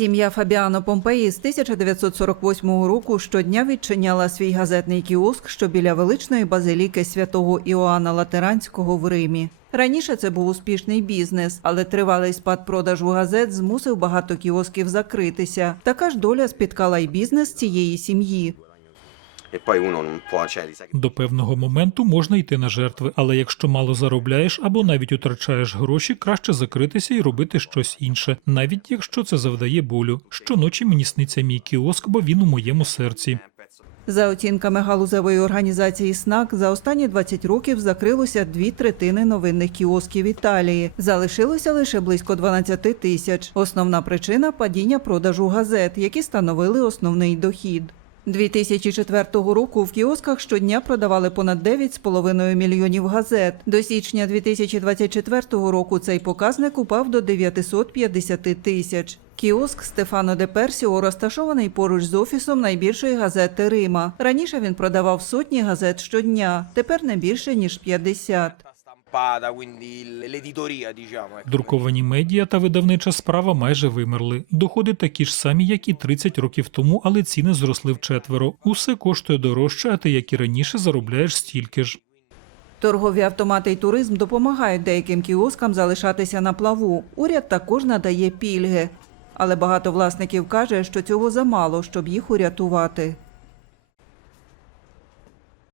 Сім'я Фабіано Помпеї з 1948 року щодня відчиняла свій газетний кіоск, що біля величної базиліки святого Іоанна Латеранського в Римі. Раніше це був успішний бізнес, але тривалий спад продажу газет змусив багато кіосків закритися. Така ж доля спіткала й бізнес цієї сім'ї. До певного моменту можна йти на жертви, але якщо мало заробляєш або навіть втрачаєш гроші, краще закритися і робити щось інше, навіть якщо це завдає болю. Щоночі мені сниться мій кіоск, бо він у моєму серці. За оцінками галузевої організації СНАК, за останні 20 років закрилося дві третини новинних кіосків Італії. Залишилося лише близько 12 тисяч. Основна причина падіння продажу газет, які становили основний дохід. 2004 року в кіосках щодня продавали понад 9,5 мільйонів газет. До січня 2024 року цей показник упав до 950 тисяч. Кіоск Стефано де Персіо розташований поруч з офісом найбільшої газети Рима. Раніше він продавав сотні газет щодня, тепер не більше ніж 50. Stampata, quindi l'editoria, diciamo. Друковані медіа та видавнича справа майже вимерли. Доходи такі ж самі, як і 30 років тому, але ціни зросли вчетверо. Усе коштує дорожче, а ти, як і раніше, заробляєш стільки ж. Торгові автомати й туризм допомагають деяким кіоскам залишатися на плаву. Уряд також надає пільги. Але багато власників каже, що цього замало, щоб їх урятувати.